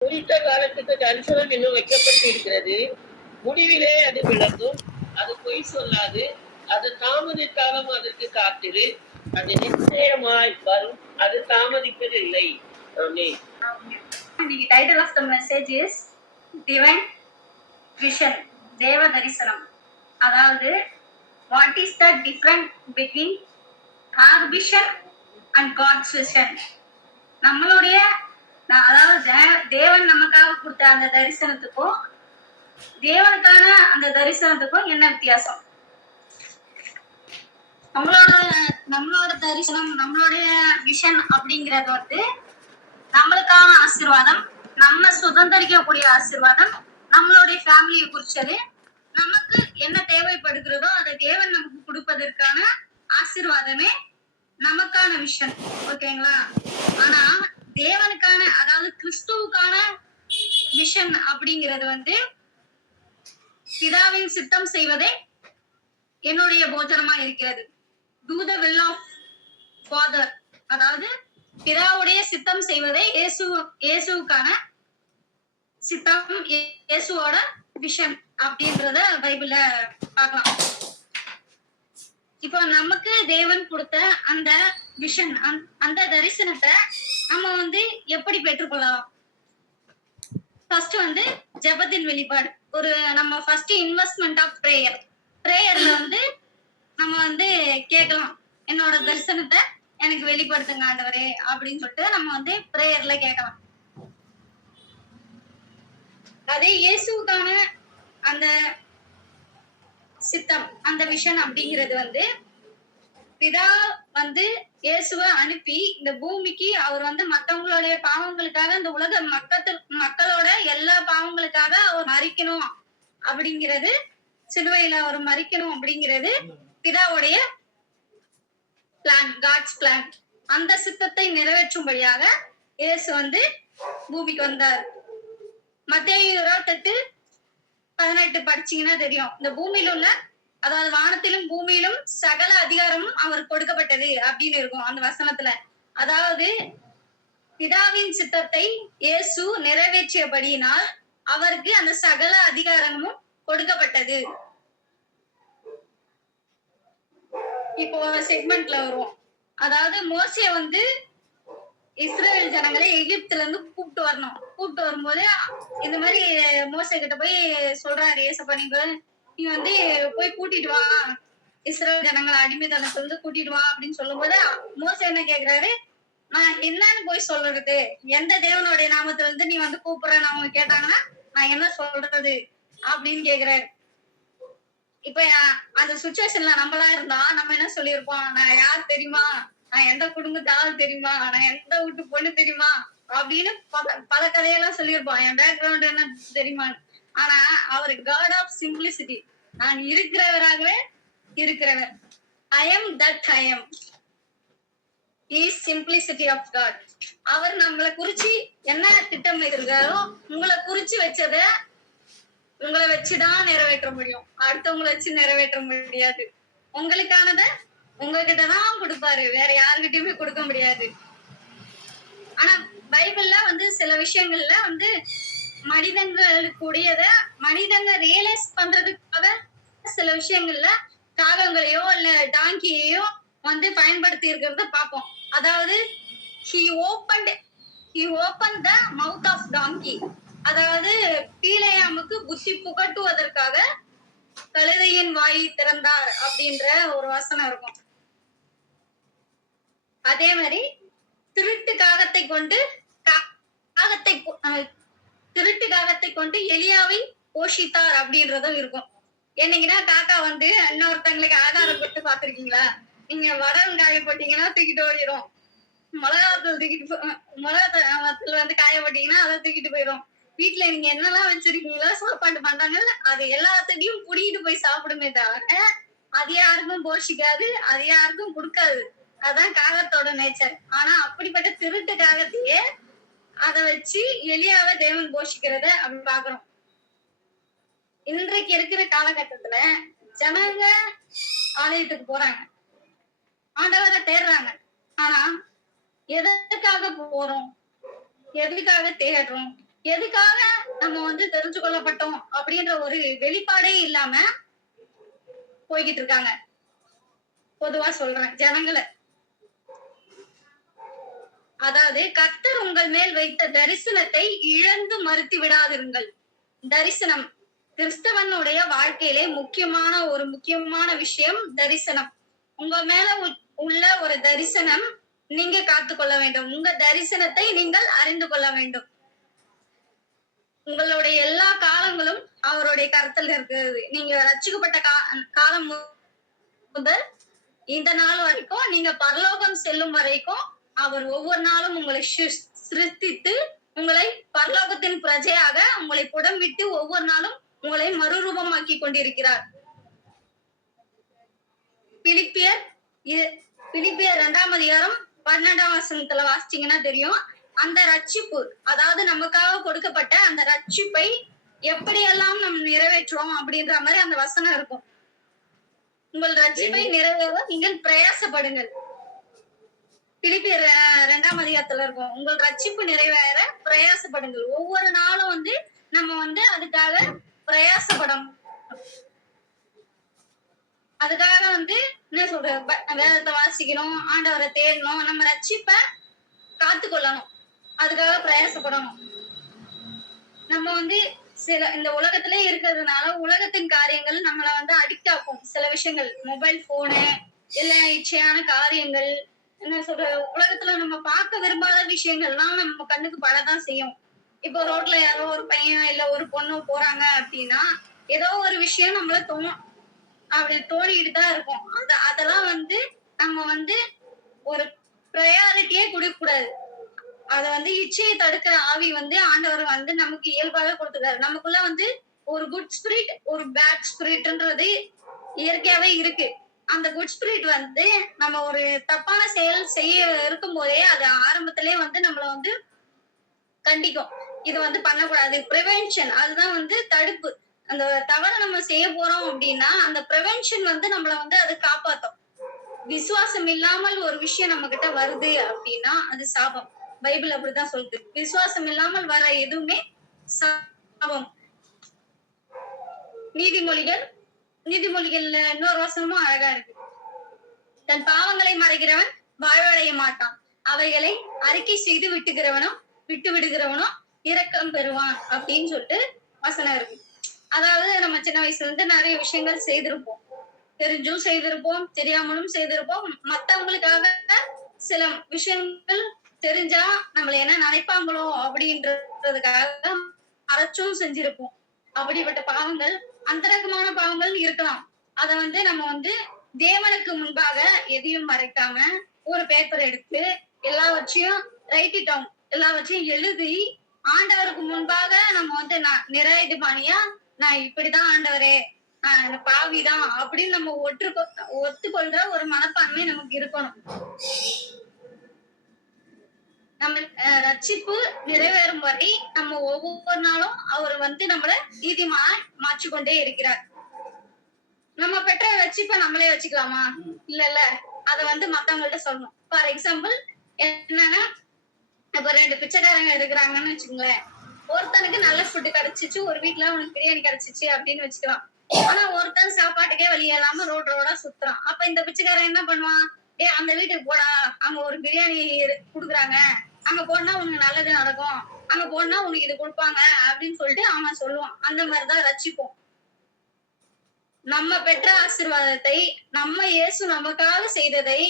குறித்த காலத்துக்கு தரிசனம் இன்னும் வைக்கப்பட்டு இருக்கிறது. முடிவிலே அது விளங்கும். அது பொய் சொல்லாது. அது தாமதித்தாலும் அதற்கு காத்திரு. அது நிச்சயமாய் வரும். அது தாமதிப்பதில்லை. ஆமென். The title of the message is Divine Vision, தேவ தரிசனம். அதாவது what is the difference between our vision and God's vision? நம்மளுடைய அதாவது தேவன் நமக்காக கொடுத்த அந்த தரிசனத்துக்கும் தேவனுக்கான அந்த தரிசனத்துக்கும் என்ன வித்தியாசம்? நம்மளோட தரிசனம், நம்மளுடைய விஷன் அப்படிங்கிறது வந்து நம்மளுக்கான ஆசீர்வாதம், நம்ம சுதந்திரிக்கக்கூடிய ஆசீர்வாதம், நம்மளுடைய ஃபேமிலியை குறிச்சது, நமக்கு என்ன தேவைப்படுகிறதோ அதை தேவன் நமக்கு கொடுப்பதற்கான ஆசீர்வாதமே நமக்கான விஷன். ஓகேங்களா? ஆனா தேவனுக்கான அதாவது கிறிஸ்துவுக்கான விஷன் அப்படிங்கிறது வந்து பிதாவின் சித்தம் செய்வதே என்னுடைய போஜனமா இருக்கிறது. Do the will of Father, அதாவது பிதாவுடைய சித்தம் செய்வதே இயேசுவுக்கான சித்தம், இயேசுவோட விஷன் அப்படின்றத பைபிள்ல பார்க்கலாம். இப்போ நமக்கு தேவன் கொடுத்த அந்த விஷன், அந்த தரிசனத்தை நம்ம வந்து எப்படி பெற்றுக்கொள்ளலாம்? ஃபர்ஸ்ட் வந்து ஜெபத்தின் வெளிப்பாடு. ஒரு நம்ம ஃபர்ஸ்ட் இன்வெஸ்ட்மெண்ட் ஆஃப் பிரேயர்ல வந்து நம்ம வந்து கேட்கலாம், என்னோட தரிசனத்தை எனக்கு வெளிப்படுத்துங்க ஆண்டவரே அப்படின்னு சொல்லிட்டு நம்ம வந்து பிரேயர்ல கேட்கலாம். அதே இயேசுக்கான அந்த சித்தம், அந்த விஷன் அப்படிங்கிறது வந்து பிதா வந்து இயேசுவை அனுப்பி இந்த பூமிக்கு அவர் வந்து மற்றவங்களுடைய பாவங்களுக்காக, இந்த உலக மக்களோட எல்லா பாவங்களுக்காக அவர் மரிக்கணும் அப்படிங்கிறது, சிலுவையில அவர் மரிக்கணும் அப்படிங்கிறது பிதாவுடைய பிளான், காட்ஸ் பிளான். அந்த சித்தத்தை நிறைவேற்றும்படியாக இயேசு வந்து பூமிக்கு வந்தார். மத்தேயு 28:18 படிச்சீங்கன்னா தெரியும். இந்த பூமியில உள்ள, அதாவது வானத்திலும் பூமியிலும் சகல அதிகாரமும் அவருக்கு கொடுக்கப்பட்டது அப்படின்னு இருக்கும் அந்த வசனத்துல. அதாவது பிதாவின் சித்தத்தை இயேசு நிறைவேற்றியபடியினால் அவருக்கு அந்த சகல அதிகாரமும் கொடுக்கப்பட்டது. இப்போ செக்மெண்ட்ல வருவோம். அதாவது மோசே வந்து இஸ்ரேல் ஜனங்களை எகிப்துல இருந்து கூப்பிட்டு வரணும். கூப்பிட்டு வரும்போது இந்த மாதிரி மோசே கிட்ட போய் சொல்றாரு, ஏசப்பா நீ வந்து போய் கூட்டிட்டு வா, இஸ்ரேல் ஜனங்களை அடிமைத்தனத்துல இருந்து கூட்டிட்டு வா அப்படின்னு சொல்லும் போது மோசே என்ன கேக்குறாரு, நான் என்னன்னு போய் சொல்றது, எந்த தேவனுடைய நாமத்துல இருந்து நீ வந்து கூப்பிடுறன்னு அவங்க கேட்டாங்கன்னா நான் என்ன சொல்றது அப்படின்னு கேக்குறாரு. இப்ப அந்த சுச்சுவேஷன்ல நம்மளா இருந்தா நம்ம என்ன சொல்லியிருப்போம், நான் யார் தெரியுமா, நான் எந்த குடும்பத்தால் தெரியுமா, நான் எந்த வீட்டு பொண்ணு தெரியுமா அப்படின்னு பல கதையெல்லாம் சொல்லியிருப்போம், என் பேக்ரவுண்ட் என்ன தெரியுமா. ஆனா அவர் காட் ஆஃப் சிம்பிளிசிட்டி, நான் இருக்கிறவராகவே இருக்கிறவர். I am that I am is simplicity of God. அவர் நம்மளை குறிச்சு என்ன திட்டம் இருக்காரோ உங்களை குறிச்சு வச்சத உங்களை வச்சுதான் நிறைவேற்ற முடியும், அடுத்தவங்களை வச்சு நிறைவேற்ற முடியாது. உங்களுக்கானத உங்ககிட்டதான் கொடுப்பாரு, வேற யாருகிட்டயுமே கொடுக்க முடியாது. ஆனா பைபிள்ல வந்து சில விஷயங்கள்ல வந்து மனிதங்களுக்குரியத மனிதங்க ரியலைஸ் பண்றதுக்காக சில விஷயங்கள்ல காகங்களையோ இல்ல டாங்கியையோ வந்து பயன்படுத்தி இருக்கிறத பார்ப்போம். அதாவது he opened the mouth of donkey, அதாவது பீலையாமுக்கு புத்தி புகட்டுவதற்காக கழுதையின் வாயை திறந்தார் அப்படின்ற ஒரு வசனம் இருக்கும். அதே மாதிரி திருட்டு காகத்தை கொண்டு எலியாவை போஷித்தார் அப்படின்றதும் இருக்கும். என்னைக்குன்னா காக்கா வந்து இன்னொருத்தங்களுக்கு ஆதாரம் கொடுத்து பாத்திருக்கீங்களா? நீங்க வடம் காய போட்டீங்கன்னா தூக்கிட்டு ஓடிடும், மிளகாத்தூள் வந்து காய போட்டீங்கன்னா அதை தூக்கிட்டு போயிடும். வீட்டுல நீங்க என்னெல்லாம் வச்சிருக்கீங்களோ சாப்பாடு பண்றாங்கல்ல அது எல்லாத்தையும் புடிக்கிட்டு போய் சாப்பிடுமே தவிர அது யாருக்கும் போஷிக்காது, அது யாருக்கும் கொடுக்காது. அதான் காகத்தோட நேச்சர். ஆனா அப்படிப்பட்ட திருட்டு காகத்தையே அதை வச்சு எலியாவை தேவன் போஷிக்கிறத அப்படி பாக்குறோம். இன்றைக்கு இருக்கிற காலகட்டத்துல ஜனங்க ஆலயத்துக்கு போறாங்க, ஆண்டவரை தேடுறாங்க. ஆனா எதற்காக போறோம், எதுக்காக தேடுறோம், எதுக்காக நம்ம வந்து தெரிஞ்சு கொள்ளப்பட்டோம் அப்படின்ற ஒரு வெளிப்பாடே இல்லாம போய்கிட்டு இருக்காங்க. பொதுவா சொல்றேன் ஜனங்களை. அதாவது கர்த்தர் உங்கள் மேல் வைத்த தரிசனத்தை இழந்து மறுத்து விடாதிருங்கள். தரிசனம் கிறிஸ்தவனுடைய வாழ்க்கையிலே முக்கியமான விஷயம் தரிசனம். உங்க மேல உள்ள ஒரு தரிசனம் நீங்க காத்துக்கொள்ள வேண்டும். உங்க தரிசனத்தை நீங்கள் அறிந்து கொள்ள வேண்டும். உங்களுடைய எல்லா காலங்களும் அவருடைய கருத்தில் இருக்கிறது. நீங்க ரட்சிக்கப்பட்ட காலம் முதல் இந்த நாள் வரைக்கும், நீங்க பரலோகம் செல்லும் வரைக்கும் அவர் ஒவ்வொரு நாளும் உங்களை சிருஷ்டித்து உங்களை பரலோகத்தின் பிரஜையாக உங்களை புடம் விட்டு ஒவ்வொரு நாளும் உங்களை மறுரூபமாக்கி கொண்டிருக்கிறார். பிலிப்பியர் 2ஆம் அதிகாரம் 12ஆம் வசனத்துல வாசிச்சீங்கன்னா தெரியும். அந்த ரட்சிப்பு, அதாவது நமக்காக கொடுக்கப்பட்ட அந்த ரட்சிப்பை எப்படியெல்லாம் நம்ம நிறைவேற்றுவோம் அப்படின்ற மாதிரி அந்த வசனம் இருக்கும். உங்கள் ரட்சிப்பை நிறைவேற நீங்கள் பிரயாசப்படுங்கள். பிலிப்பியர் 2ஆம் அதிகாரத்துல இருக்கும். உங்கள் ரட்சிப்பு நிறைவேற பிரயாசப்படுங்கள். ஒவ்வொரு நாளும் வந்து நம்ம வந்து அதுக்காக பிரயாசப்படணும். அதுக்காக வந்து என்ன சொல்ற, வேதத்தை வாசிக்கணும், ஆண்டவரை தேடணும், நம்ம ரட்சிப்பை காத்துக்கொள்ளணும், அதுக்காக பிரயாசப்படணும். நம்ம வந்து இந்த உலகத்திலே இருக்கிறதுனால உலகத்தின் காரியங்கள் நம்மளை வந்து அடிக்ட் ஆகும். சில விஷயங்கள், மொபைல் போனு, எல்லா இச்சையான காரியங்கள், என்ன சொல்ற, உலகத்துல நம்ம பார்க்க விரும்பாத விஷயங்கள்லாம் நம்ம கண்ணுக்கு படதான் செய்யும். இப்போ ரோட்ல யாரோ ஒரு பையன் இல்ல ஒரு பொண்ணு போறாங்க அப்படின்னா ஏதோ ஒரு விஷயம் நம்மள அப்படி தோணிக்கிட்டு தான் இருக்கும். அதெல்லாம் வந்து நம்ம வந்து ஒரு ப்ரையாரிட்டியே கொடுக்க கூடாது. அத வந்து இச்சையை தடுக்கிற ஆவி வந்து ஆண்டவர் வந்து நமக்கு இயல்பாக கொடுத்துருக்காரு. நமக்குள்ள வந்து ஒரு குட் ஸ்பிரிட், ஒரு பேட் ஸ்பிரிட்ன்றது இயற்கையாவே இருக்கு. அந்த குட் ஸ்பிரிட் வந்து நம்ம ஒரு தப்பான செயல் செய்ய இருக்கும் போதே அது ஆரம்பத்திலே வந்து நம்மள வந்து கண்டிக்கும். இது வந்து பண்ணக்கூடாது, பிரிவென்ஷன், அதுதான் வந்து தடுப்பு. அந்த தவறை நம்ம செய்ய போறோம் அப்படின்னா அந்த பிரிவென்ஷன் வந்து நம்மள வந்து அது காப்பாத்தும். விசுவாசம் இல்லாமல் ஒரு விஷயம் நம்ம கிட்ட வருது அப்படின்னா அது சாபம். பைபிள் அப்படிதான் சொல்லுது. விசுவாசம் இல்லாமல் வர எதுவுமே சாபம். நீதிமொழிகள்ல இன்னொரு வசனமும் அழகா இருக்கு. தன் பாவங்களை மறைக்கிறவன் வாழ்வடைய மாட்டான், அவைகளை அறிக்கை செய்து விட்டு விடுகிறவனும் இரக்கம் பெறுவான் அப்படின்னு சொல்லிட்டு வசனம் இருக்கு. அதாவது நம்ம சின்ன வயசுல இருந்து நிறைய விஷயங்கள் செய்திருப்போம். தெரிஞ்சும் செய்திருப்போம், தெரியாமலும் செய்திருப்போம். மத்தவங்களுக்காக சில விஷயங்கள் தெரிஞ்சா நம்மள என்ன நினைப்பாங்களோ அப்படின்றதுக்காக மறைச்சும் செஞ்சிருப்போம். அப்படிப்பட்ட பாவங்கள் அந்தரங்கமான பாவங்கள் இருக்கலாம். அத வந்து நம்ம வந்து தேவனுக்கு முன்பாக எதையும் மறைக்காம ஒரு பேப்பர் எடுத்து எல்லாவற்றையும் ரைட் இட் டவுன், எல்லாவற்றையும் எழுதி ஆண்டவருக்கு முன்பாக நம்ம வந்து நிராயுதபாணியா நான் இப்படிதான் ஆண்டவரே, பாவிதான் அப்படின்னு நம்ம ஒத்துக்கொள்ற ஒரு மனப்பான்மை நமக்கு இருக்கணும். நம்ம ரட்சிப்பு நிறைவேறும் வரை நம்ம ஒவ்வொரு நாளும் அவர் வந்து நம்மள நீதிமானாய் மாற்றிக்கொண்டே இருக்கிறார். நம்ம பெற்ற ரட்சிப்பை நம்மளே வச்சுக்கலாமா? இல்ல, அத வந்து மத்தவங்கள்ட்ட சொல்லணும். ஃபார் எக்ஸாம்பிள் என்னன்னா, இப்ப 2 பிச்சைக்காரங்க இருக்கிறாங்கன்னு வச்சுக்கோங்களேன். ஒருத்தனுக்கு நல்ல ஃபுட் கிடைச்சிச்சு, ஒரு வீட்டுல அவனுக்கு பிரியாணி கிடைச்சிச்சு அப்படின்னு வச்சுக்கலாம். ஆனா ஒருத்தன் சாப்பாட்டுக்கே வழி இல்லாம ரோடா சுத்துறான். அப்ப இந்த பிச்சைக்காரன் என்ன பண்ணுவான்? அந்த வீட்டுக்கு போடா, அங்க ஒரு பிரியாணி குடுக்குறாங்க, அங்க போனா உனக்கு நல்லது நடக்கும், அங்க போனா உனக்கு இது கொடுப்பாங்க அப்படின்னு சொல்லிட்டு அவன் சொல்லுவான். அந்த மாதிரிதான் ரட்சிப்போம். நம்ம பெற்ற ஆசீர்வாதத்தை, நம்ம இயேசு நமக்காக செய்ததை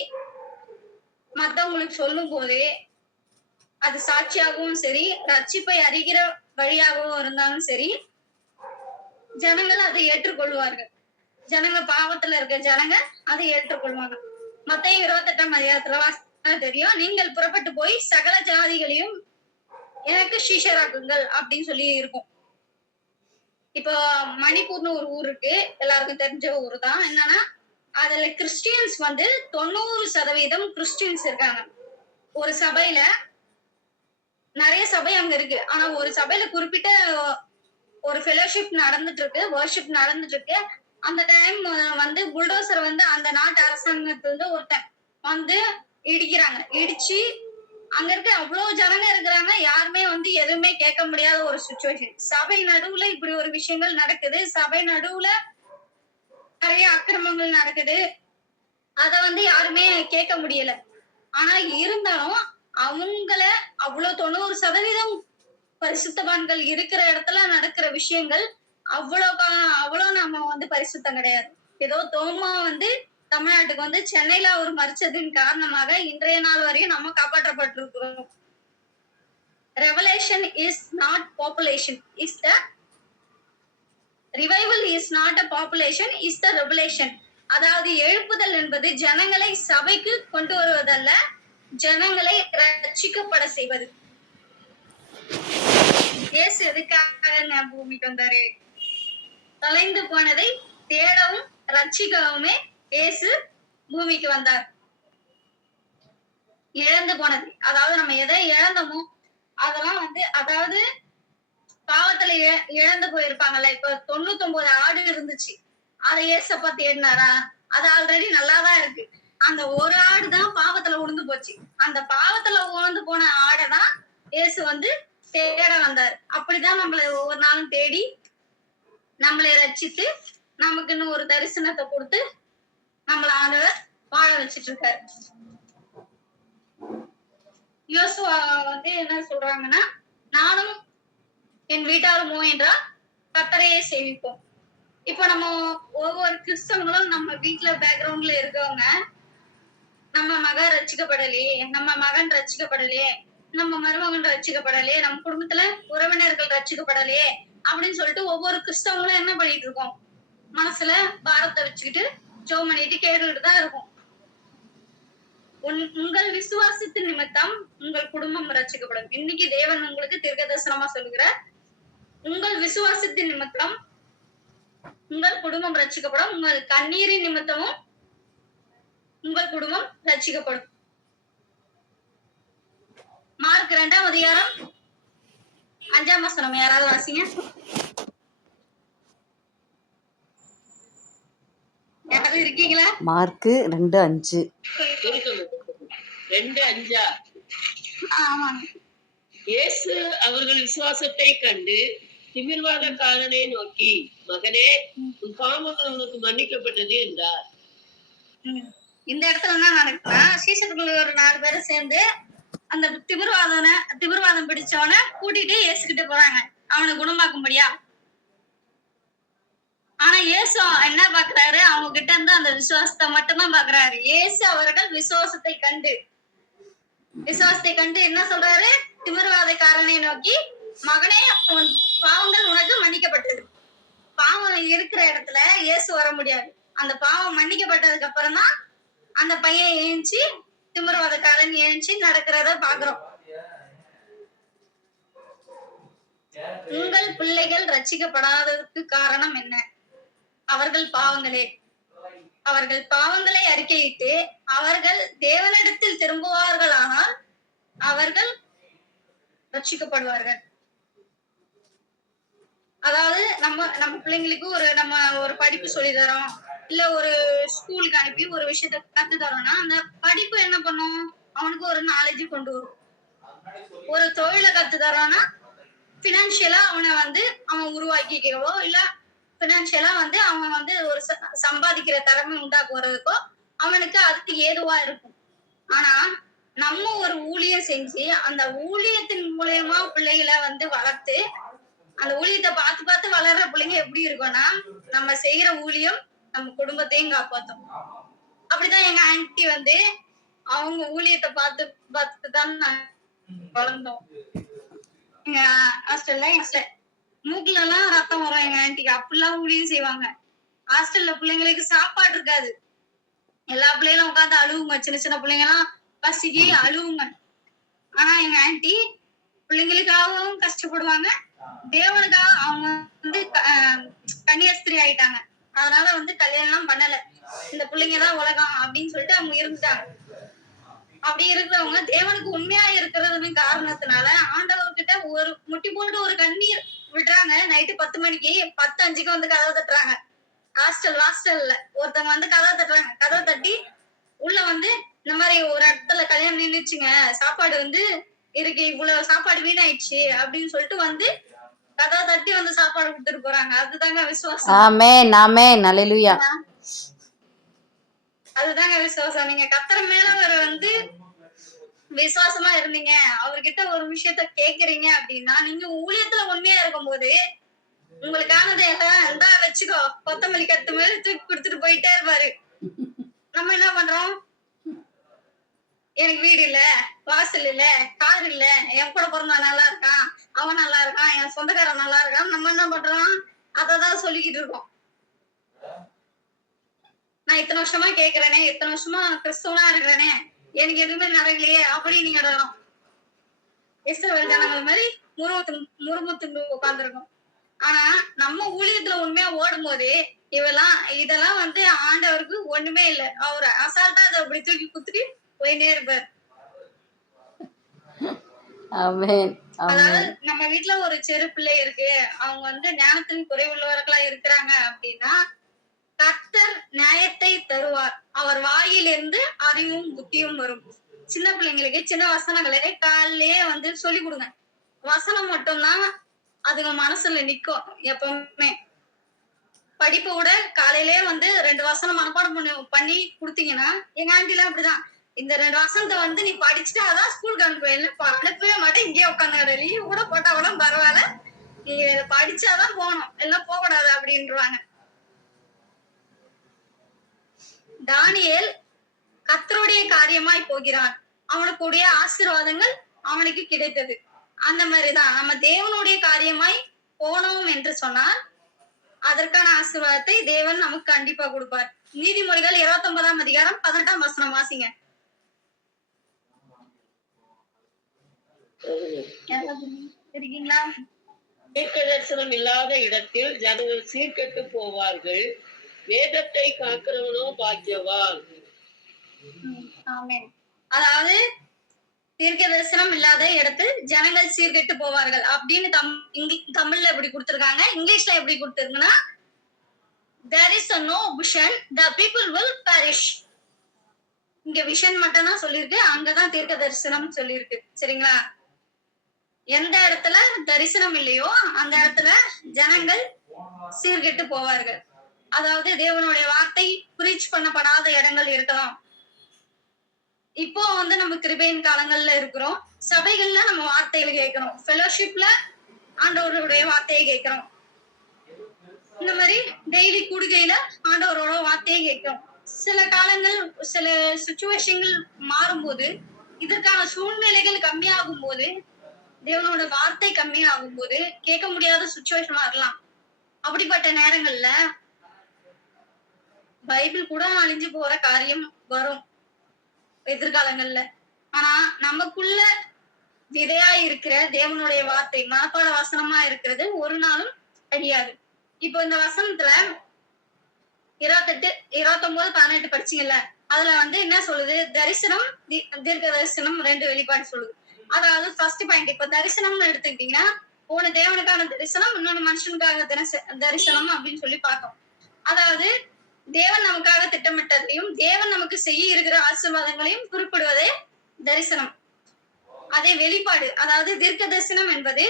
மத்தவங்களுக்கு சொல்லும் போதே அது சாட்சியாகவும் சரி, ரட்சிப்பை அறிகிற வழியாகவும் இருந்தாலும் சரி, ஜனங்கள் அதை ஏற்றுக்கொள்வார்கள். ஜனங்க, பாவத்துல இருக்க ஜனங்க அதை ஏற்றுக்கொள்வாங்க. மத்தேயு 28ஆம் அதிகாரத்துல தெரியும், நீங்கள் புறப்பட்டு போய் சகல ஜாதிகளையும் எனக்கு சீஷராக்குங்கள் அப்படின்னு சொல்லி இருக்கும். இப்போ மணிப்பூர்னு ஒரு ஊர் இருக்கு, எல்லாருக்கும் தெரிஞ்ச ஊர் தான். என்னன்னா அதுல கிறிஸ்டியன்ஸ் வந்து 90% கிறிஸ்டியன்ஸ் இருக்காங்க. ஒரு சபையில நிறைய சபை அங்க இருக்கு. ஆனா ஒரு சபையில குறிப்பிட்ட ஒரு ஃபெலோஷிப் நடந்துட்டு இருக்கு, வர்ஷிப் நடந்துட்டு இருக்கு. அந்த டைம் வந்து புல்டோசர் வந்து அந்த நாட்டு அரசாங்கத்துல இருந்து ஒருத்தன் வந்து இடிக்கிறாங்க. இடிச்சு அங்க இருக்க அவ்வளவு ஜனங்க இருக்கிறாங்க, யாருமே வந்து எதுவுமே கேட்க முடியாத ஒரு சுச்சுவேஷன். சபை நடுவுல இப்படி ஒரு விஷயங்கள் நடக்குது. சபை நடுவுல நிறைய அக்கிரமங்கள் நடக்குது. அத வந்து யாருமே கேட்க முடியல. ஆனா இருந்தாலும் அவங்கள அவ்வளவு 90% பரிசுத்தவான்கள் இருக்கிற இடத்துல நடக்கிற விஷயங்கள் அவ்வளவு நம்ம வந்து பரிசுத்தம் கிடையாது. ஏதோ தோமா வந்து தமிழ்நாட்டுக்கு வந்து சென்னையில அவர் மறிச்சதின் காரணமாக இன்றைய நாள் வரையும் நம்ம காப்பாற்றப்பட்டிருக்கிறோம். Revelation is not population, is the revival is not a population, is the revelation. அதாவது எழுப்புதல் என்பது ஜனங்களை சபைக்கு கொண்டு வருவதல்ல, ஜனங்களை ரட்சிக்கப்பட செய்வது. இயேசு எதுக்காக பூமிக்கு வந்தாரு? தொலைந்து போனதை தேடவும் ரட்சிக்கவுமே இயேசு பூமிக்கு வந்தார். இழந்து போனது, அதாவது நம்ம எதை இழந்தோமோ அதெல்லாம் வந்து, அதாவது பாவத்துல இழந்து போயிருப்பாங்கல்ல. இப்ப 99 ஆடு இருந்துச்சு, அதை ஏசப்பா தேடினாரா? அது ஆல்ரெடி நல்லாதான் இருக்கு. அந்த ஒரு ஆடுதான் பாவத்துல உழுந்து போச்சு. அந்த பாவத்துல உழுந்து போன ஆடைதான் இயேசு வந்து தேட வந்தார். அப்படிதான் நம்மளை ஒவ்வொரு நாளும் தேடி நம்மளை ரட்சித்து நமக்குன்னு ஒரு தரிசனத்தை கொடுத்து நம்மள ஆண்டவர் வாழ வச்சிட்டு இருக்காரு. யோசுவா வந்து என்ன சொல்றாங்கன்னா, நானும் என் வீட்டாருமோ என்றால் கர்த்தரையே சேவிப்போம். இப்ப நம்ம ஒவ்வொரு கிறிஸ்தவங்களும் நம்ம வீட்டுல பேக்ரவுண்ட்ல இருக்கவங்க, நம்ம மகன் ரட்சிக்கப்படலையே, நம்ம மகன் ரட்சிக்கப்படலையே, நம்ம மருமகன் ரட்சிக்கப்படலையே, நம்ம குடும்பத்துல உறவினர்கள் ரட்சிக்கப்படலையே அப்படின்னு சொல்லிட்டு ஒவ்வொரு கிறிஸ்தவங்களும் என்ன பண்ணிட்டு இருக்கோம்? மனசுல பாரத்தை வச்சுக்கிட்டு ஜெபம் பண்ணிட்டு கேட்டுக்கிட்டு தான் இருக்கும். உங்கள் விசுவாசத்தின் நிமித்தம் உங்கள் குடும்பம் ரட்சிக்கப்படும். இன்னைக்கு தேவன் உங்களுக்கு தீர்க்கதரிசனமா சொல்லுகிறார், உங்கள் விசுவாசத்தின் நிமித்தம் உங்கள் குடும்பம் ரட்சிக்கப்படும், உங்கள் கண்ணீரின் நிமித்தமும் உங்கள் குடும்பம் ரட்சிக்கப்படும். மார்க் 2ஆம் அதிகாரம் 5ஆம் வசனம் யாராவது வாசிங்க. யாராவது இருக்கீங்களா? மார்க் 2:5. 2:5. ஆமாங்க. இயேசு அவர்கள் விசுவாசத்தை கண்டு திமிர்வாதக்காரனை நோக்கி, மகனே, உன் பாவங்கள் உனக்கு மன்னிக்கப்பட்டது என்றார். இந்த இடத்துல என்ன நடக்குன்னா, சீஷர்கள் ஒரு 4 பேரும் சேர்ந்து அந்த திமிர்வாதம் பிடிச்சவனை கூட்டிட்டு இயேசுகிட்ட போறாங்க, அவனை குணமாக்கும்படியா. ஆனா இயேசு என்ன பாக்குறாரு? அவங்க கிட்ட இருந்து அந்த விசுவாசத்தை மட்டும்தான் பாக்குறாரு. இயேசு அவர்கள் விசுவாசத்தை கண்டு என்ன சொல்றாரு? திமிர்வாதக்காரனை நோக்கி, மகனே, உன் பாவங்கள் உனக்கு மன்னிக்கப்பட்டது. பாவம் இருக்கிற இடத்துல இயேசு வர முடியாது. அந்த பாவம் மன்னிக்கப்பட்டதுக்கு அப்புறம் தான் அந்த பையன் ஏஞ்சி, திமிர்வாதக்காரன் ஏஞ்சி நடக்கிறத பாக்குறோம். உங்கள் பிள்ளைகள் ரட்சிக்கப்படாததற்கு காரணம் என்ன? அவர்கள் பாவங்களை அறிக்கையிட்டு அவர்கள் தேவனிடத்தில் திரும்புவார்களானால் அவர்கள் ரட்சிக்கப்படுவார்கள். அதாவது நம்ம பிள்ளைங்களுக்கு ஒரு படிப்பு சொல்லி தரோம், இல்ல ஒரு ஸ்கூலுக்கு அனுப்பி ஒரு விஷயத்த கத்து தரோம்னா, அந்த படிப்பு என்ன பண்ணும்? அவனுக்கு ஒரு நாலேஜ் கொண்டு வரும். ஒரு தொழிலை கத்து தரோம்னா பினான்சியலா அவனை வந்து அவன் உருவாக்கிக்கவோ, இல்ல பினான்சியலா வந்து அவன் வந்து ஒரு சம்பாதிக்கிற திறமை உண்டாக்குறதுக்கோ அவனுக்கு அதுக்கு ஏதுவா இருக்கும். ஆனா நம்ம ஒரு ஊழியம் செஞ்சு அந்த ஊழியத்தின் மூலியமா பிள்ளைகளை வந்து வளர்த்து, அந்த ஊழியத்தை பார்த்து பார்த்து வளர்ற பிள்ளைங்க எப்படி இருக்கும்னா, நம்ம செய்யற ஊழியம் நம்ம குடும்பத்தையும் காப்பாத்தும். அப்படிதான் எங்க ஆன்ட்டி வந்து அவங்க ஊழியத்தை பார்த்து பார்த்து தான் வளர்ந்தோம். எங்க ஹாஸ்டல்ல மூக்குல எல்லாம் ரத்தம் வரும் எங்க ஆன்ட்டிக்கு, அப்படிலாம் ஊழியம் செய்வாங்க. ஹாஸ்டல்ல பிள்ளைங்களுக்கு சாப்பாடு இருக்காது, எல்லா பிள்ளைகளும் உட்காந்து அழுவுங்க, சின்ன சின்ன பிள்ளைங்க எல்லாம் பசிக்கு அழுவுங்க. ஆனா எங்க ஆன்ட்டி பிள்ளைங்களுக்காகவும் கஷ்டப்படுவாங்க, தேவனுக்காக. அவங்க வந்து கன்னியாஸ்திரி ஆயிட்டாங்க, அதனால வந்து கல்யாணம் எல்லாம் பண்ணல. இந்த பிள்ளைங்கதான் உலகம் அப்படின்னு சொல்லிட்டு அவங்க இருந்துட்டாங்க. அப்படி இருக்கிறவங்க தேவனுக்கு உண்மையா இருக்கிறதுன்னு காரணத்தினால ஆண்டவர்கிட்ட ஒரு முட்டி போட்டு ஒரு கண்ணீர் விடுறாங்க. நைட்டு 10 மணிக்கு 10:05 வந்து கதவை தட்டுறாங்க. ஹாஸ்டல்ல ஒருத்தவங்க வந்து கதவை தட்டுறாங்க. கதவை தட்டி உள்ள வந்து இந்த மாதிரி ஒரு இடத்துல கல்யாணம் நின்னுச்சுங்க, சாப்பாடு வந்து இருக்கு, இவ்வளவு சாப்பாடு வீணாயிடுச்சு அப்படின்னு சொல்லிட்டு வந்து கதவை தட்டி வந்து சாப்பாடு கொடுத்துட்டு போறாங்க. அதுதாங்க விசுவாசம். ஆமென் ஆமென் அல்லேலூயா. அதுதாங்க விசுவாசம். நீங்க கர்த்தர் மேல ஒரு வந்து விசுவாசமா இருந்தீங்க, அவர்கிட்ட ஒரு விஷயத்த கேக்குறீங்க அப்படின்னா, நீங்க ஊழியத்துல உண்மையா இருக்கும்போது உங்களுக்கானதை எல்லாம் இந்தா வச்சுக்கோ, கொத்தமல்லி கட்டு மேல தூக்கி கொடுத்துட்டு போயிட்டே இருப்பாரு. நம்ம என்ன பண்றோம்? எனக்கு வீடு இல்ல, வாசல் இல்ல, கார் இல்ல, என் கூட பிறந்தவன் நல்லா இருக்கான், அவன் நல்லா இருக்கான், என் சொந்தக்காரன் நல்லா இருக்கான். நம்ம என்ன பண்றோம்? அததான் சொல்லிக்கிட்டு இருக்கோம். நான் இத்தனை வருஷமா கேக்குறேனே, இத்தனை வருஷமா கிறிஸ்தவனா இருக்கிறேனே, எனக்கு எதுவுமே நடக்கலையே அப்படின்னு நீங்க இடணும். இஸ்ரவேல் ஜனங்கள் மாதிரி முறுமுத்து உட்கார்ந்துருக்கும். ஆனா நம்ம ஊழியத்துல உண்மையா ஓடும் போது இதெல்லாம் வந்து ஆண்டவருக்கு ஒண்ணுமே இல்ல. அவர் அசால்ட்டா அதை அப்படி தூக்கி குத்துட்டு போயினே இருப்பார். ஆமென் அதாவது ஆமென். நம்ம வீட்டுல ஒரு சிறு பிள்ளை இருக்கு, அவங்க வந்து ஞானத்தின் குறைவுள்ளவர்களா இருக்கிறாங்க அப்படின்னா, கர்த்தர் நியாயத்தை தருவார். அவர் வாயிலிருந்து அறிவும் புத்தியும் வரும். சின்ன பிள்ளைங்களுக்கு சின்ன வசனங்களை காலையிலேயே வந்து சொல்லி கொடுங்க. வசனம் மட்டும்தான் அதுங்க மனசுல நிக்கும் எப்பவுமே. படிப்பு கூட காலையிலேயே வந்து 2 வசனம் மனப்பாடம் பண்ணி கொடுத்தீங்கன்னா, எங்க ஆண்டிலாம் அப்படிதான். இந்த 2 வசனத்தை வந்து நீ படிச்சுட்டு அதான் ஸ்கூலுக்கு அனுப்புவேன், அனுப்பவே மாட்டேன், இங்கேயே உட்காந்து லீவ் கூட போட்டா கூட பரவாயில்ல, நீ படிச்சாதான் போகணும், எல்லாம் போக கூடாது அப்படின்றாங்க. தானியேல் கர்த்தருடைய காரியமாய் போகிறான், அவனுக்குடைய ஆசீர்வாதங்கள் அவனுக்கு கிடைத்தது. அந்த மாதிரிதான் நம்ம தேவனுடைய காரியமாய் போனோம் என்று சொன்னால் அதற்கான ஆசீர்வாதத்தை தேவன் நமக்கு கண்டிப்பா கொடுப்பார். நீதிமொழிகள் 29ஆம் அதிகாரம் 18ஆம் வசனம் வாசிங்க. இருக்கீங்களா? தீர்க்க தரிசனம் இல்லாத இடத்தில் ஜனங்கள் சீர்கெட்டு போவார்கள், வேதத்தை காக்கிறவனோ பாக்கியவான். ஆமென். அதாவது தீர்க்க தரிசனம் இல்லாத இடத்தில் ஜனங்கள் சீர்கெட்டு போவார்கள் அப்படின்னு தமிழ்ல எப்படி கொடுத்திருக்காங்க, இங்கிலீஷ்ல எப்படி கொடுத்திருக்குன்னா, there is a no vision, the people will perish. இங்க விஷன் மட்டும் தான் சொல்லியிருக்கு, அங்கதான் தீர்க்க தரிசனம் சொல்லியிருக்கு. சரிங்களா? எந்த இடத்துல தரிசனம் இல்லையோ அந்த இடத்துல ஜனங்கள் சீர்கெட்டு போவார்கள். அதாவது தேவனுடைய வார்த்தை பிரீச் பண்ணப்படாத இடங்கள் இருக்கலாம். இப்போ வந்து நம்ம கிருபையின் காலங்கள்ல இருக்கிறோம், சபைகள்ல நம்ம வார்த்தைகளை கேட்கிறோம், ஃபெலோஷிப்ல ஆண்டவருடைய வார்த்தையை கேட்கிறோம், இந்த மாதிரி டெய்லி கூடுகையில ஆண்டவரோட வார்த்தையை கேட்கிறோம். சில காலங்கள் சில சுச்சுவேஷன்கள் மாறும்போது, இதற்கான சூழ்நிலைகள் கம்மியாகும் போது, தேவனோட வார்த்தை கம்மியாகும் போது கேட்க முடியாத சுச்சுவேஷன் வரலாம். அப்படிப்பட்ட நேரங்கள்ல பைபிள் கூட அழிஞ்சு போற காரியம் வரும் எதிர்காலங்கள்ல. ஆனா நமக்குள்ள விதையா இருக்கிற தேவனுடைய வார்த்தை மனப்பாட வசனமா இருக்கிறது ஒரு நாளும் அழியாது. இப்போ இந்த வசனத்துல 28, 29, 18 படிச்சீங்கல்ல, அதுல வந்து என்ன சொல்லுது? தரிசனம், தீர்க்க தரிசனம் 2 வெளிப்பாடு சொல்லுது. அதாவது ஃபர்ஸ்ட் பாயிண்ட், இப்ப தரிசனம்னு எடுத்துக்கிட்டீங்கன்னா, ஒண்ணு தேவனுக்கான தரிசனம், இன்னொன்னு மனுஷனுக்காக தரிசனம் அப்படின்னு சொல்லி பார்த்தோம். அதாவது தேவன் நமக்காக திட்டமிட்டதையும் தேவன் நமக்கு செய்ய இருக்கிற ஆசீர்வாதங்களையும் குறிப்பிடுவதே தரிசனம். அதே வெளிப்பாடு, அதாவது தீர்க்க தரிசனம் என்பது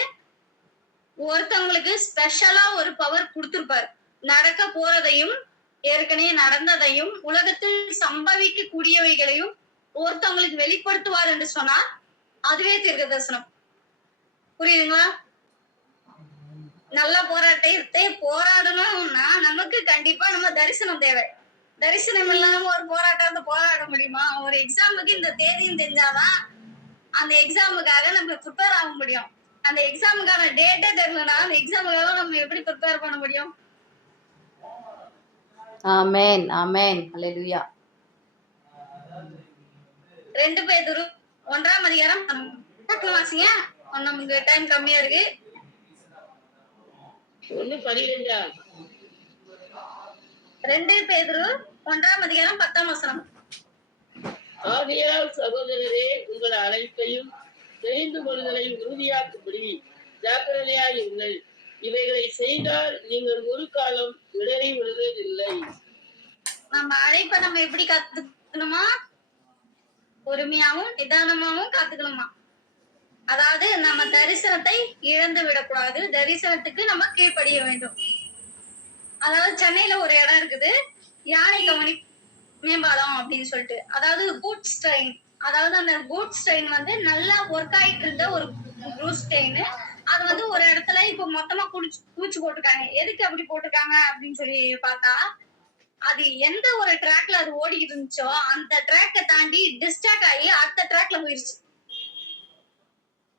ஒருத்தவங்களுக்கு ஸ்பெஷலா ஒரு பவர் கொடுத்திருப்பார். நடக்க போறதையும் ஏற்கனவே நடந்ததையும் உலகத்தில் சம்பவிக்க கூடியவைகளையும் ஒருத்தவங்களுக்கு வெளிப்படுத்துவார் என்று சொன்னால் அதுவே தீர்க்க தரிசனம். புரியுதுங்களா? நல்ல போராட்டத்தை போராடணும்னா நமக்கு கண்டிப்பா நம்ம தரிசனம் தேவை. தரிசனம் இல்லாம ஒரு போராட்டத்தை போராட முடியுமா? ஒரு எக்ஸாமுக்கு இந்த தேதியும் தெரிஞ்சாதான் அந்த எக்ஸாமுக்காக நம்ம ப்ரிப்பேர் ஆக முடியும். அந்த எக்ஸாமுக்கான டேட்டே தெரியலனா அந்த எக்ஸாமுக்காக நம்ம எப்படி ப்ரிப்பேர் பண்ண முடியும்? ஆமென் ஆமென் அல்லேலூயா. 2 பேதுரு 1ஆம் அதிகாரம் வாசிங்க, நமக்கு டைம் கம்மியா இருக்கு. 1:12. 2 பேதுரு 1ஆம் அதிகாரம் 10ஆம் வசனம். ஆகையால் சகோதரரே, உங்கள் அழைப்பையும் தெரிந்து கொள்ளுதலையும் உறுதியாக்கும்படி ஜாக்கிரதையாயிருங்கள். இவைகளை செய்தால் நீங்கள் ஒரு காலம் இடறி விழுவதில்லை. நம்ம அழைப்பை நம்ம எப்படி கத்துக்கணுமா? பொறுமையாவும் நிதானமாவும் காத்துக்கணுமா. அதாவது நம்ம தரிசனத்தை இழந்து விடக்கூடாது, தரிசனத்துக்கு நம்ம கீழ்ப்படிய வேண்டும். அதாவது சென்னையில ஒரு இடம் இருக்குது, யானை கவனி மேம்பாலம் அப்படின்னு சொல்லிட்டு. அதாவது கூட்ஸ் ட்ரெயின், அதாவது அந்த கூட்ஸ் ட்ரெயின் வந்து நல்லா ஒர்க் ஆயிட்டு இருந்த ஒரு கூட்ஸ் ட்ரெயின். அது வந்து ஒரு இடத்துல இப்ப மொத்தமா குடிச்சு போட்டிருக்காங்க. எதுக்கு அப்படி போட்டிருக்காங்க அப்படின்னு சொல்லி பார்த்தா, அது எந்த ஒரு ட்ராக்ல அது ஓடிக்கிட்டு இருந்துச்சோ அந்த ட்ராக்கை தாண்டி டிஸ்ட்ராக்ட் ஆகி அடுத்த ட்ராக்ல போயிருச்சு.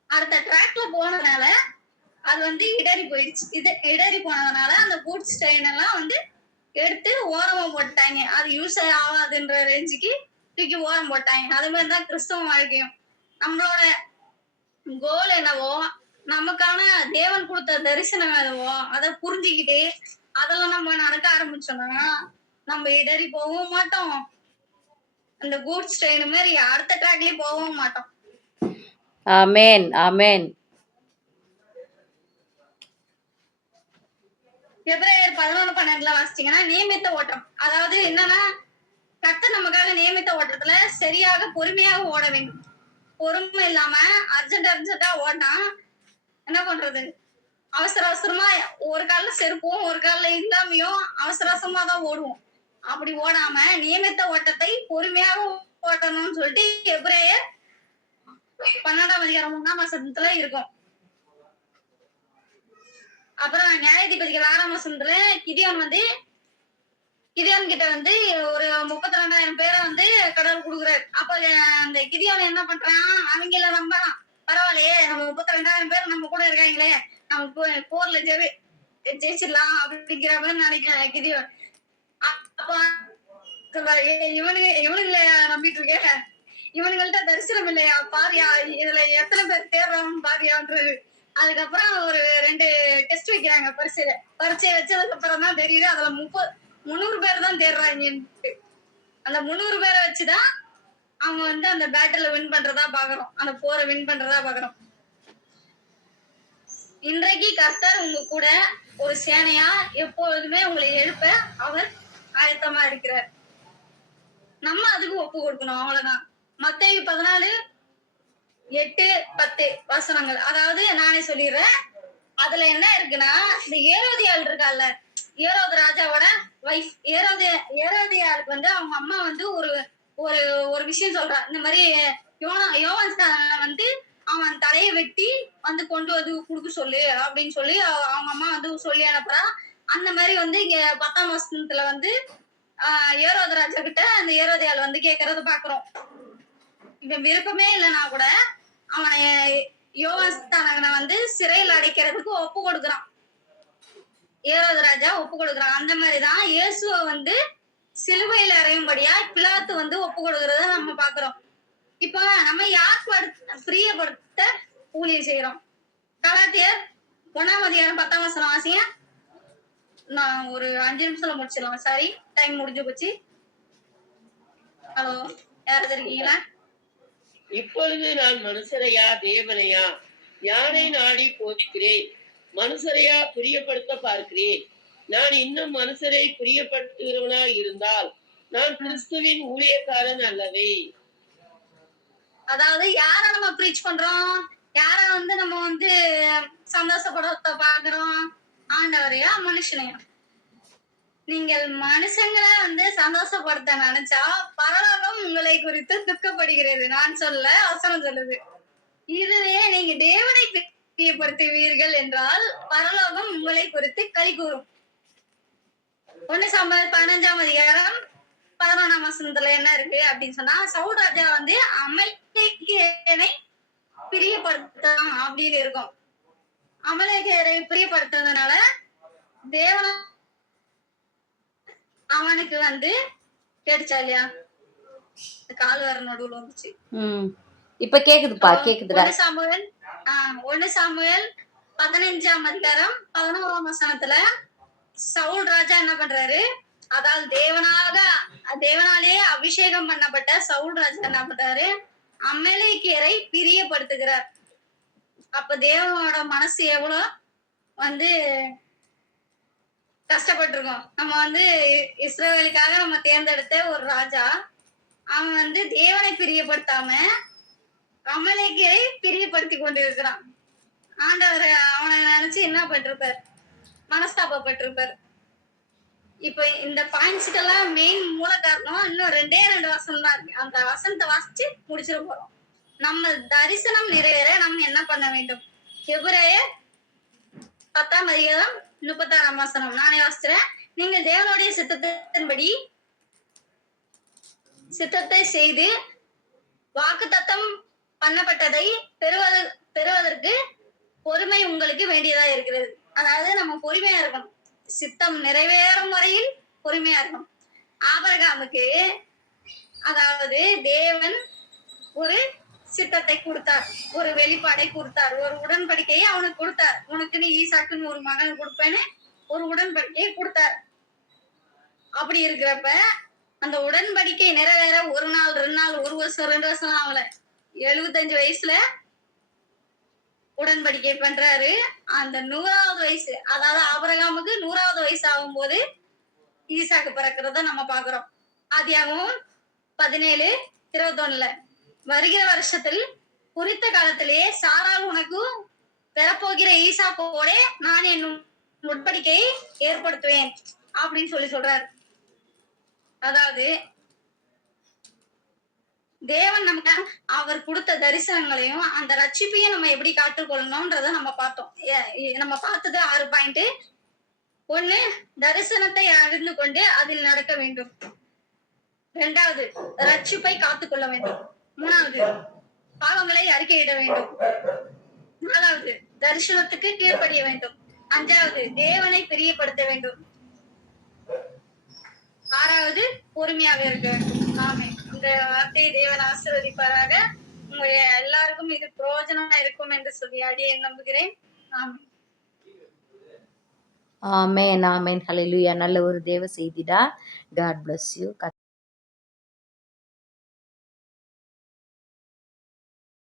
அடுத்த ட்ராக்ல போனதுனால அது வந்து இடறி போயிடுச்சு. இடறி போனதுனால அந்த கூட்ஸ் ட்ரெயின் எல்லாம் வந்து எடுத்து ஓரமா போட்டாங்க. அது யூஸ் ஆகாதுன்ற ரேஞ்சுக்கு தூக்கி ஓரம் போட்டாங்க. அது மாதிரிதான் கிறிஸ்தவ வாழ்க்கையும். நம்மளோட கோல் என்னவோ, நமக்கான தேவன் கொடுத்த தரிசனம் என்னவோ அதை புரிஞ்சுக்கிட்டு அதெல்லாம் நம்ம நடக்க ஆரம்பிச்சோம்னா நம்ம இடறி போகவும் மாட்டோம், அந்த கூட்ஸ் ட்ரெயின் மாதிரி அடுத்த ட்ராக்லயே போகவும் மாட்டோம். ஆமென் ஆமென். எபிரேயர் 11:12 வாசிச்சீங்கன்னா, நியமித்த ஓட்டம். அதாவது என்னன்னா, கர்த்தர் நமக்காக நியமித்த ஓட்டத்துல சரியாக பொறுமையாக ஓட வேண்டும். பொறுமை இல்லாம அர்ஜென்டா ஓடினா என்ன பண்றது? அவசர அவசரமா ஒரு கால்ல செருப்பும் ஒரு கால்ல இல்லாமையும் அவசர அவசரமா தான் ஓடுவோம். அப்படி ஓடாம நியமித்த ஓட்டத்தை பொறுமையாக ஓட்டணும்னு சொல்லிட்டு எபிரேயர் 12:3 இருக்கும். அப்புறம் நியாயாதிபதிகள் 6 கிதியோன் கிட்ட வந்து ஒரு 32,000 பேரை வந்து கடவுள் கொடுக்குறாரு. அப்ப அந்த கிதியோன் என்ன பண்றான், அவங்கள நம்பலாம், பரவாயில்லையே நம்ம 32,000 பேர் நம்ம கூட இருக்காங்களே, நம்ம போர்ல ஜெயிச்சிடலாம் அப்படிங்கிற மாதிரி நினைக்கிறேன் கிதியோன். அப்ப இவனுங்கள நம்பிட்டு இருக்கேன், இவனுங்கள்ட்ட தரிசனம் இல்லையா பாரியா, இதுல எத்தனை பேர் தேர்றான்னு பாரியான்றது. அதுக்கப்புறம் ஒரு 2 டெஸ்ட் வைக்கிறாங்க. பரீட்சை வச்சதுக்கு அப்புறம் தான் தெரியுது அதுல 300 பேர் தான் தேர்றாங்க. அந்த 300 பேரை வச்சுதான் அவங்க வந்து அந்த பேட்டில வின் பண்றதா பாக்குறோம், அந்த போரை வின் பண்றதா பாக்குறோம். இன்றைக்கு கர்த்தர் உங்க கூட ஒரு சேனையா எப்பொழுதுமே உங்களை எழுப்ப அவர் ஆயத்தமா இருக்கிறார். நம்ம அதுக்கு ஒப்பு கொடுக்கணும், அவ்வளவுதான். மத்தேயு 14:8-10 வசனங்கள். அதாவது நானே சொல்லிடுறேன். அதுல என்ன இருக்குன்னா, இந்த ஏரோதியாள் இருக்கால, ஏரோது ராஜாவோட வைஃப், ஏரோதியாளுக்கு வந்து அவங்க அம்மா வந்து ஒரு ஒரு ஒரு விஷயம் சொல்றா. இந்த மாதிரி யோவான் வந்து அவன் தலையை வெட்டி வந்து கொண்டு வந்து கொடுக்க சொல்லு அப்படின்னு சொல்லி அவங்க அம்மா வந்து சொல்லி அனுப்புறா. அந்த மாதிரி வந்து இங்க 10ஆம் வசனத்துல வந்து ஏரோது ராஜா கிட்ட அந்த ஏரோதியாள் வந்து கேட்கறத பாக்குறோம். இவன் விருப்பமே இல்லைன்னா கூட அவனை யோவான் வந்து சிறையில் அடைக்கிறதுக்கு ஒப்பு கொடுக்குறான். ஏரோது ராஜா ஒப்பு கொடுக்குறான். அந்த மாதிரிதான் இயேசுவை வந்து சிலுவையில் அறையும்படியா பிலாத்து வந்து ஒப்பு கொடுக்கறத நம்ம பாக்குறோம். இப்ப நம்ம யார் பிரியப்படுத்த ஊழியம் செய்யறோம்? கலாத்தியர் 1:10 வாசிங்க. நான் ஒரு 5 நிமிஷத்துல முடிச்சிடலாம். சாரி, டைம் முடிஞ்சு போச்சு. ஹலோ, யாராவது இருக்கீங்களா? இப்பொழுது நான் மனுஷரையா தேவனையா யாரை நாடி போதிக்கிறேன்? மனுஷரையா பிரியப்படுத்த பார்க்கிறேன். நான் இன்னும் மனுஷரை பிரியப்படுத்துகிறவனா இருந்தால் நான் கிறிஸ்துவின் ஊழியக்காரன் அல்லவே. அதாவது யார நம்ம ப்ரீச் பண்றோம், யார வந்து நம்ம வந்து சந்தோஷப்படுத்த பாக்குறோம்? ஆண்டவரையா மனுஷனையா? நீங்கள் மனுஷங்களை வந்து சந்தோஷப்படுத்த நினைச்சா பரலோகம் உங்களை குறித்து துக்கப்படுகிறது. நான் சொல்ல அவசரம் சொல்லுது. இதுவே நீங்க தேவனை பிரியப்படுத்துவீர்கள் என்றால் பரலோகம் உங்களை குறித்து களி கூறும். 1 சாமுவேல் 15:11 வசனத்துல என்ன இருக்கு அப்படின்னு சொன்னா, சவுல் ராஜா வந்து அமலேக்கியனை பிரியப்படுத்தலாம் அப்படின்னு இருக்கும். அமலேக்கியரை பிரியப்படுத்துறதுனால தேவன அவனுக்கு வந்து கேட்டுச்சா இல்லையா? கால் வர நடுவுல வந்துச்சு. இப்ப கேக்குதுப்பா, கேக்குதுடா. 1 சாமுவேல் 15:11 வசனத்துல சவுல் ராஜா என்ன பண்றாரு, அதாவது தேவனாலே அபிஷேகம் பண்ணப்பட்ட சவுல் ராஜா என்ன பண்றாரு, அமலேக்கியரை பிரியப்படுத்துகிறார். அப்ப தேவனோட மனசு எவ்வளவு வந்து கஷ்டப்பட்டிருக்கோம். நம்ம வந்து இஸ்ரவேலுக்காக நம்ம தேர்ந்தெடுத்த ஒரு ராஜா அவன் வந்து தேவனை பிரியப்படுத்தாம அமலேக்கை பிரியப்படுத்தி கொண்டிருக்கிறான். ஆண்டவர் அவனை நினைச்சு என்ன பட்டிருப்பார், மனஸ்தாபப்பட்டிருப்பார். இப்ப இந்த பாயிண்ட்ஸுக்கெல்லாம் மெயின் மூல காரணம் இன்னும் 2 வசனம் தான் இருக்கு. அந்த வசனத்தை வாசிச்சு முடிச்சிட போறோம். நம்ம தரிசனம் நிறைவேற நம்ம என்ன பண்ண வேண்டும்? எபிரேயர் 10:36 நானே வாசிக்கிறேன். நீங்கள் தேவனுடைய சித்தத்தை செய்து வாக்குத்தத்தம் பண்ணப்பட்டதை பெறுவதற்கு பொறுமை உங்களுக்கு வேண்டியதா இருக்கிறது. அதாவது நம்ம பொறுமையா இருக்கணும். சித்தம் நிறைவேறும் வரையில் பொறுமையா இருக்கணும். ஆபிரகாமுக்கு அதாவது தேவன் ஒரு சித்தத்தை கொடுத்தார், ஒரு வெளிப்பாடை கொடுத்தார், ஒரு உடன்படிக்கையை அவனுக்கு கொடுத்தார். உனக்கு நீ ஈசாக்குன்னு ஒரு மகன் கொடுப்பேன்னு ஒரு உடன்படிக்கையை கொடுத்தார். அப்படி இருக்கிறப்ப அந்த உடன்படிக்கை நிறைவேற 1 நாள் 2 நாள் 1 வருஷம் 2 வருஷம் ஆகல. 75 வயசுல உடன்படிக்கை பண்றாரு. அந்த 100வது வயசு, அதாவது ஆபிரகாமுக்கு 100வது வயசு ஆகும்போது ஈசாக்கு பிறக்கிறத நம்ம பாக்குறோம். ஆதியாகமம் 17:21 வருகிற வருஷத்தில் குறித்த காலத்திலேயே சாரால் உனக்கு பெறப்போகிற ஈசாக்கோட நான் என் உடன்படிக்கையை ஏற்படுத்துவேன் அப்படின்னு சொல்றாரு. அதாவது தேவன் நமக்கு அவர் கொடுத்த தரிசனங்களையும் அந்த ரட்சிப்பையும் நம்ம எப்படி காட்டுக்கொள்ளணும்ன்றத நம்ம பார்த்தோம். நம்ம பார்த்தது 6 பாயிண்ட். 1, தரிசனத்தை அறிந்து கொண்டு அதில் நடக்க வேண்டும். 2வது, ரட்சிப்பை காத்துக்கொள்ள வேண்டும். 3வது, பாவங்களை அறிக்கையிட வேண்டும். 4வது, தரிசனத்துக்கு கீழ்ப்படிய வேண்டும். 5வது, தேவனை பிரியப்படுத்த வேண்டும். 6வது, பொறுமையாக இருக்க வேண்டும். ஆமென். இந்த வார்த்தையை தேவன் ஆசீர்வதிப்பாராக. உங்க எல்லாருக்கும் இது பிரயோஜனமா இருக்கும் என்று சொல்லி அடியே நம்புகிறேன். ஆமென். ஆமென் ஆமென் ஹalleluya. நல்ல ஒரு தேவ செய்திடா. God bless you.